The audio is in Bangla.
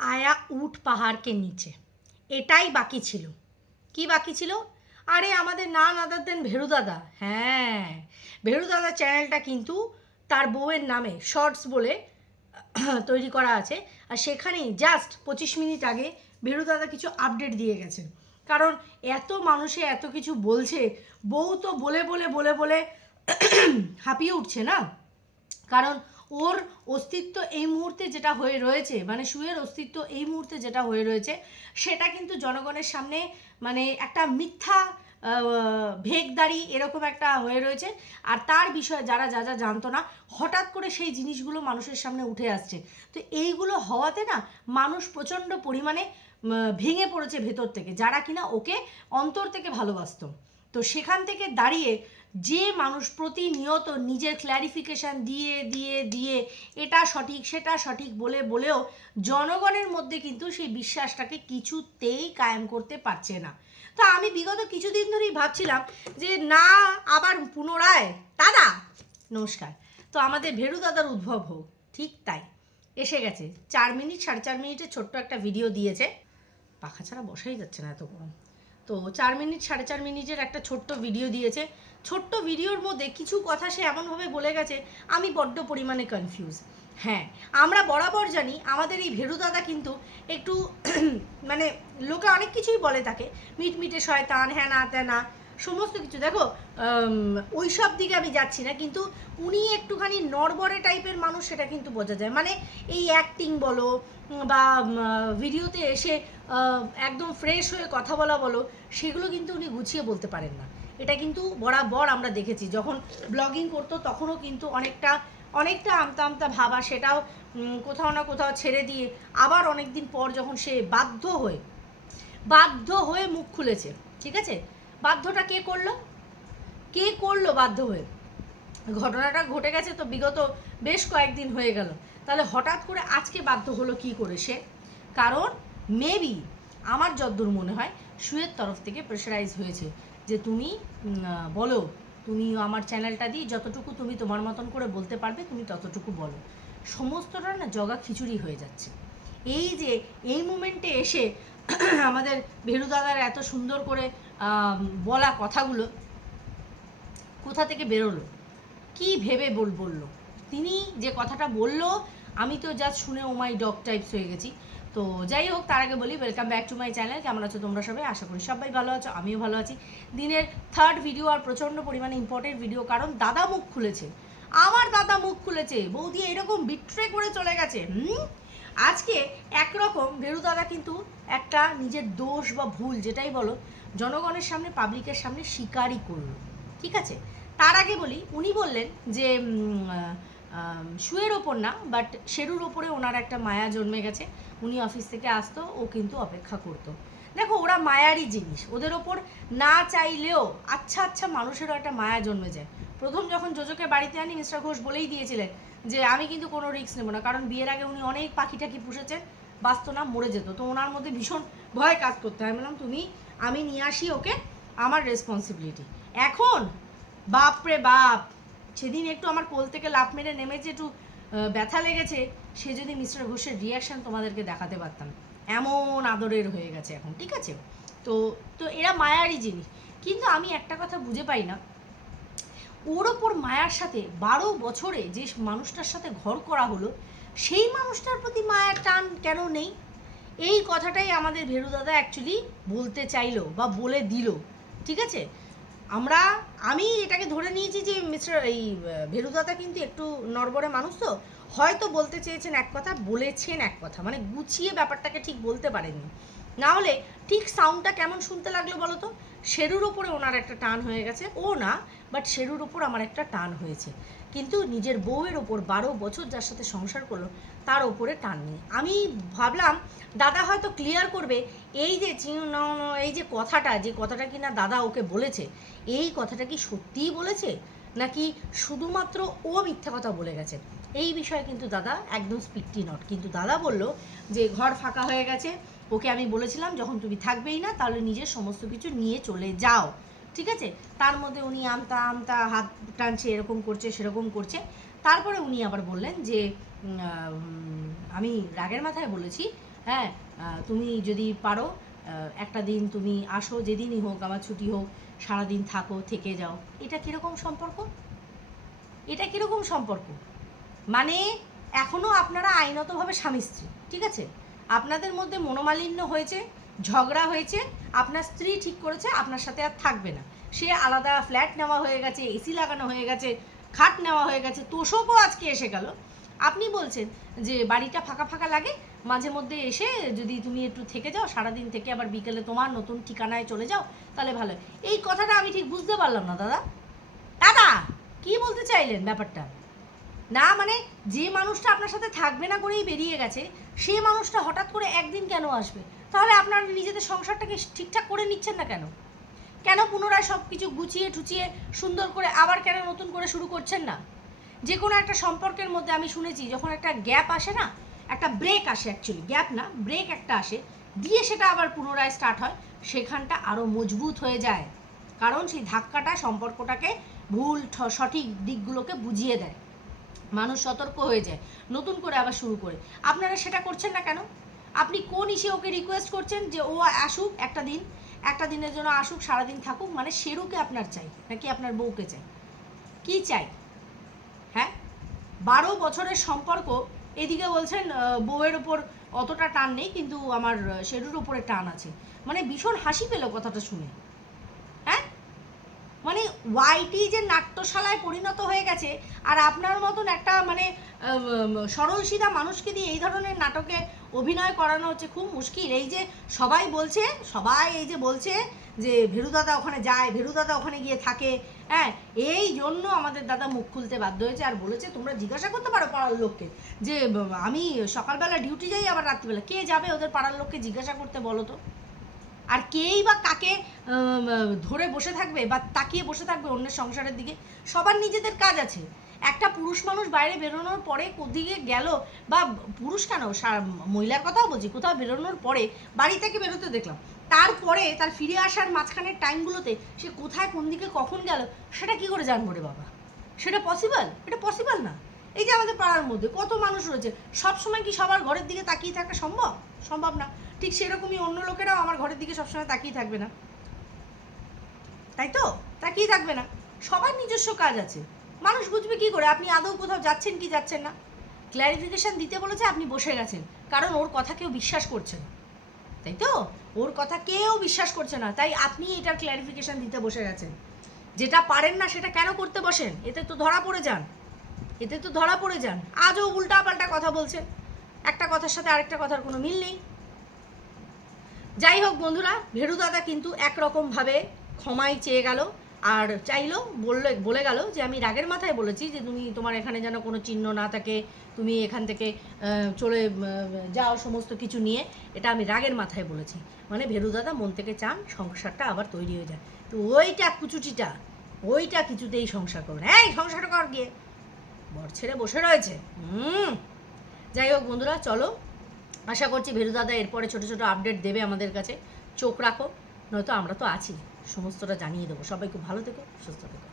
आया ऊँट पहाड़ के नीचे, এটাই বাকি ছিল। কি বাকি ছিল? আরে আমাদের নান আদার দেন ভেরু দাদা। হ্যাঁ, ভেরু দাদা চ্যানেলটা কিন্তু তার বউয়ের নামে শর্টস বলে তৈরি করা আছে। আর সেখানেই জাস্ট 25 মিনিট আগে ভেরু দাদা কিছু আপডেট দিয়ে গেছেন। কারণ এত মানুষে এত কিছু বলছে, বউ তো বলে বলে বলে বলে হাঁপিয়ে উঠছে না। কারণ ওর অস্তিত্ব এই মুহূর্তে যেটা হয়ে রয়েছে, মানে শুয়ের অস্তিত্ব এই মুহূর্তে যেটা হয়ে রয়েছে, সেটা কিন্তু জনগণের সামনে মানে একটা মিথ্যা ভেকদারি এরকম একটা হয়ে রয়েছে। আর তার বিষয়ে যারা যা যা জানতো না, হঠাৎ করে সেই জিনিসগুলো মানুষের সামনে উঠে আসছে। তো এইগুলো হওয়াতে না মানুষ প্রচণ্ড পরিমাণে ভেঙে পড়েছে ভেতর থেকে, যারা কিনা ওকে অন্তর থেকে ভালোবাসতো। তো সেখান থেকে দাঁড়িয়ে যে মানুষ প্রতিনিয়ত নিজের ক্ল্যারিফিকেশান দিয়ে দিয়ে দিয়ে এটা সঠিক সেটা সঠিক বলে বলেও জনগণের মধ্যে কিন্তু সেই বিশ্বাসটাকে কিছুতেই কায়েম করতে পারছে না। তো আমি বিগত কিছুদিন ধরেই ভাবছিলাম যে না আবার পুনরায় দাদা নমস্কার, তো আমাদের ভেরু দাদার উদ্ভব হোক। ঠিক তাই এসে গেছে। 4 মিনিট 4.5 মিনিটের ছোট্ট একটা ভিডিও দিয়েছে, পাখা ছাড়া বসাই যাচ্ছে না এত গরম। তো 4 মিনিট 4.5 মিনিটের একটা ছোট্ট ভিডিও দিয়েছে। ছোট্ট ভিডিওর মধ্যে কিছু কথা সে এমনভাবে বলে গেছে, আমি বড্ড পরিমাণে কনফিউজ। হ্যাঁ, আমরা বরাবর জানি আমাদের এই ভেরু দাদা কিন্তু একটু মানে লোকে অনেক কিছুই বলে তাকে, মিটমিটে শয়তান, হ্যাঁ না ত্যানা সমস্ত কিছু। দেখো ওই সব দিকে আমি যাচ্ছি না, কিন্তু উনি একটুখানি নড়বড়ে টাইপের মানুষ, সেটা কিন্তু বোঝা যায়। মানে এই অ্যাক্টিং বলো বা ভিডিওতে এসে একদম ফ্রেশ হয়ে কথা বলা বলো, সেগুলো কিন্তু উনি গুছিয়ে বলতে পারেন না। এটা কিন্তু বরাবর আমরা দেখেছি, যখন ব্লগিং করতো তখনও কিন্তু অনেকটা অনেকটা আমতা আমতা ভাবা, সেটাও কোথাও না কোথাও ছেড়ে দিয়ে আবার অনেক দিন পর যখন সে বাধ্য হয়ে মুখ খুলেছে। ঠিক আছে, বাধ্যটা কে করলো? কে করলো বাধ্য হয়ে? ঘটনাটা ঘটে গেছে তো বিগত বেশ কয়েকদিন হয়ে গেল, তাহলে হঠাৎ করে আজকে বাধ্য হলো কি করে সে? কারণ মেবি আমার যতদূর মনে হয় শুয়ের তরফ থেকে প্রেশারাইজ হয়েছে যে তুমি বলো, তুমি আমার চ্যানেলটা দিই, যতটুকু তুমি তোমার মতন করে বলতে পারবে তুমি ততটুকু বলো। সমস্তটা না জগা খিচুড়ি হয়ে যাচ্ছে। এই যে এই মুমেন্টে এসে আমাদের ভেরু দাদার এত সুন্দর করে বলা কথাগুলো কোথা থেকে বেরোলো, কি ভেবে বললো? তিনি যে কথাটা বললো আমি তো জাস্ট শুনে ও মাই ডগ টাইপস হয়ে গেছি। তো যাই হোক, তার আগে বলি welcome back to my channel. কেমন আছো তোমরা সবাই? আশা করি সবাই ভালো আছো, আমিও ভালো আছি। দিনের 3rd ভিডিও আর প্রচণ্ড পরিমাণে ইম্পর্টেন্ট ভিডিও, কারণ দাদা মুখ খুলেছে। আমার দাদা মুখ খুলেছে, বৌদি এরকম বিট্রে করে চলে গেছে। আজকে একরকম ভেরু দাদা কিন্তু একটা নিজের দোষ বা ভুল যেটাই বলো জনগণের সামনে পাবলিকের সামনে স্বীকারই করলো। ঠিক আছে, তার আগে বলি উনি বললেন যে শুয়ের ওপর না বাট শেরুর ওপরে ওনার একটা মায়া জন্মে গেছে। উনি অফিস থেকে আসতো, ও কিন্তু অপেক্ষা করতো। দেখো ওরা মায়ারই জিনিস, ওদের ওপর না চাইলেও আচ্ছা আচ্ছা মানুষেরও একটা মায়া জন্মে যায়। প্রথম যখন জোজোকে বাড়িতে আনি মিস্টার ঘোষ বলেই দিয়েছিলেন যে আমি কিন্তু কোনো রিস্ক নেবো না, কারণ বিয়ের আগে উনি অনেক পাখি টাকি পুষেছেন, বাঁচত না মরে যেত। তো ওনার মধ্যে ভীষণ ভয় কাজ করতে হয়। বললাম আমি নিয়ে আসি ওকে, আমার রেসপন্সিবিলিটি। এখন বাপরে বাপ, সেদিন একটু আমার কোল থেকে লাফ মেরে নেমেছে, একটু ব্যথা লেগেছে, সে যদি মিস্টার ঘোষের রিয়াকশান তোমাদেরকে দেখাতে পারতাম, এমন আদরের হয়ে গেছে এখন। ঠিক আছে, তো তো এরা মায়ারই জিনিস। কিন্তু আমি একটা কথা বুঝে পাই না, ওর ওপর মায়ার সাথে 12 বছরে যে মানুষটার সাথে ঘর করা হলো, সেই মানুষটার প্রতি মায়ার টান কেন নেই? এই কথাটাই আমাদের ভেরু দাদা অ্যাকচুয়ালি বলতে চাইলো বা বলে দিল। ঠিক আছে, আমি এটাকে ধরে নিয়েছি যে ভেরু দাদা কিন্তু একটু নড়বড়ে মানুষ, তো হয়তো বলতে চেয়েছেন এক কথা, বলেছেন এক কথা, মানে গুছিয়ে ব্যাপারটাকে ঠিক বলতে পারেননি। না হলে ঠিক সাউন্ডটা কেমন শুনতে লাগলো বলো তো? শেরুর ওপরে ওনার একটা টান হয়ে গেছে, ও না বাট শেরুর ওপর আমার একটা টান হয়েছে, কিন্তু নিজের বউয়ের ওপর 12 বছর যার সাথে সংসার করলো তার ওপরে টান নেই। আমি ভাবলাম দাদা হয়তো ক্লিয়ার করবে এই যে এই যে কথাটা কি না দাদা ওকে বলেছে, এই কথাটা কি সত্যিই বলেছে নাকি শুধুমাত্র ও মিথ্যা কথা বলে গেছে। এই বিষয়ে কিন্তু দাদা একদম স্পিকটি নট। কিন্তু দাদা বলল যে ঘর ফাঁকা হয়ে গেছে, ওকে আমি বলেছিলাম যখন তুমি থাকবেই না তাহলে নিজের সমস্ত কিছু নিয়ে চলে যাও। ঠিক আছে, তার মধ্যে উনি আমতা আমতা হাত টানছে, এরকম করছে সেরকম করছে। তারপরে উনি আবার বললেন যে আমি রাগের মাথায় বলেছি হ্যাঁ, তুমি যদি পারো একটা দিন তুমি আসো, যেদিনই হোক, আমার ছুটি হোক, সারাদিন থাকো, থেকে যাও। এটা কীরকম সম্পর্ক? এটা কীরকম সম্পর্ক? মানে এখনও আপনারা আইনতভাবে স্বামী স্ত্রী, ঠিক আছে? আপনাদের মধ্যে মনোমালিন্য হয়েছে, ঝগড়া হয়েছে, আপনার স্ত্রী ঠিক করেছে আপনার সাথে আর থাকবে না, সে আলাদা ফ্ল্যাট নেওয়া হয়ে গেছে, এসি লাগানো হয়ে গেছে, খাট নেওয়া হয়ে গেছে, তোষকও আজকে এসে গেল। আপনি বলছেন যে বাড়িটা ফাঁকা ফাঁকা লাগে, মাঝে মধ্যে এসে যদি তুমি একটু থেকে যাও, সারাদিন থেকে আবার বিকেলে তোমার নতুন ঠিকানায় চলে যাও, তাহলে ভালো। এই কথাটা আমি ঠিক বুঝতে পারলাম না দাদা। দাদা কি বলতে চাইলেন ব্যাপারটা? না মানে যে মানুষটা আপনার সাথে থাকবে না করেই বেরিয়ে গেছে, সে মানুষটা হঠাৎ করে একদিন কেন আসবে? তাহলে আপনারা নিজেদের সংসারটাকে ঠিকঠাক করে নিচ্ছেন না কেন? কেন পুনরায় সব কিছু গুছিয়ে টুচিয়ে সুন্দর করে আবার কেন নতুন করে শুরু করছেন না? যে কোনো একটা সম্পর্কের মধ্যে আমি শুনেছি যখন একটা গ্যাপ আসে না, একটা ব্রেক আসে, অ্যাকচুয়ালি গ্যাপ না, ব্রেক একটা আসে, দিয়ে সেটা আবার পুনরায় স্টার্ট হয়, সেখানটা আরও মজবুত হয়ে যায়। কারণ সেই ধাক্কাটা সম্পর্কটাকে ভুল সঠিক দিকগুলোকে বুঝিয়ে দেয়, মানুষ সতর্ক হয়ে যায়, নতুন করে আবার শুরু করে। আপনারা সেটা করছেন না কেন? আপনি কোন ইসে ওকে রিকোয়েস্ট করছেন যে ও আসুক একটা দিন, একটা দিনের জন্য আসুক, সারাদিন থাকুক, মানে শেরুকে আপনার চাই নাকি আপনার বউকে চাই? কি চাই? হ্যাঁ, 12 বছরের সম্পর্ক, এদিকে বলছেন বউয়ের ওপর অতটা টান নেই, কিন্তু আমার শেরুর ওপরে টান আছে। মানে ভীষণ হাসি পেল কথাটা শুনে। হ্যাঁ, মানে ওয়াইটি যে নাট্যশালায় পরিণত হয়ে গেছে, আর আপনার মতন একটা মানে সরল সিধা মানুষকে দিয়ে এই ধরনের নাটকে অভিনয় করানো হচ্ছে, খুব মুশকিল। এই যে সবাই এই যে বলছে যে ভেরুদাদা ওখানে যায়, ভেরুদাদা ওখানে গিয়ে থাকে, হ্যাঁ, এই জন্য আমাদের দাদা মুখ খুলতে বাধ্য হয়েছে, আর বলেছে তোমরা জিজ্ঞাসা করতে পারো পাড়ার লোককে যে আমি সকালবেলা ডিউটি যাই, আবার রাত্রিবেলা কে যাবে ওদের পাড়ার লোককে জিজ্ঞাসা করতে, বলো তো? আর কেই বা কাকে ধরে বসে থাকবে বা তাকিয়ে বসে থাকবে অন্যের সংসারের দিকে? সবার নিজেদের কাজ আছে। একটা পুরুষ মানুষ বাইরে বেরোনোর পরে কোদিকে গেল, বা পুরুষ কেন, মহিলার কথাও বলছি, কোথাও বেরোনোর পরে, বাড়ি থেকে বেরোতে দেখলাম, তারপরে তার ফিরে আসার মাঝখানের টাইমগুলোতে সে কোথায় কোন দিকে কখন গেল, সেটা কি করে জানবো রে বাবা? সেটা পসিবল? এটা পসিবল না। এই যে আমাদের পাড়ার মধ্যে কত মানুষ রয়েছে, সবসময় কি সবার ঘরের দিকে তাকিয়ে থাকা সম্ভব? সম্ভব না। ঠিক সেরকমই অন্য লোকেরাও আমার ঘরের দিকে সবসময় তাকিয়ে থাকবে না, তাই তো? তাকিয়ে থাকবে না। সবার নিজস্ব কাজ আছে। মানুষ বুঝবে কি করে আপনি আদৌ কোথাও যাচ্ছেন কি যাচ্ছেন না? ক্ল্যারিফিকেশান দিতে বলেছে, আপনি বসে গেছেন, কারণ ওর কথা কেউ বিশ্বাস করছে না, তাই তো? ওর কথা কেউ বিশ্বাস করছে না, তাই আপনি এটার ক্ল্যারিফিকেশান দিতে বসে গেছেন। যেটা পারেন না সেটা কেন করতে বসেন? এতে তো ধরা পড়ে যান, এতে তো ধরা পড়ে যান। আজও উল্টা পাল্টা কথা বলছেন, একটা কথার সাথে আরেকটা কথার কোনো মিল নেই। যাই হোক বন্ধুরা, ভেরুদাদা কিন্তু একরকমভাবে ক্ষমাই চেয়ে গেল, আর চাইলো, বলে গেল যে আমি রাগের মাথায় বলেছি যে তুমি, তোমার এখানে যেন কোনো চিহ্ন না থাকে, তুমি এখান থেকে চলে যাও সমস্ত কিছু নিয়ে, এটা আমি রাগের মাথায় বলেছি। মানে ভেরুদাদা মন থেকে চান সংসারটা আবার তৈরি হয়ে যায়। তো ওইটা কুচুটিটা, ওইটা কিছুতেই সংসার করবে না। এই সংসারটা কর গিয়ে, বর ছেড়ে বসে রয়েছে। যাই হোক বন্ধুরা, চলো, আশা করছি ভেরুদাদা এরপরে ছোটো ছোটো আপডেট দেবে আমাদের কাছে। চোখ রাখো, নয়তো আমরা তো আছি, সমস্তটা জানিয়ে দেবো। সবাই খুব ভালো থেকো, সুস্থ থেকো।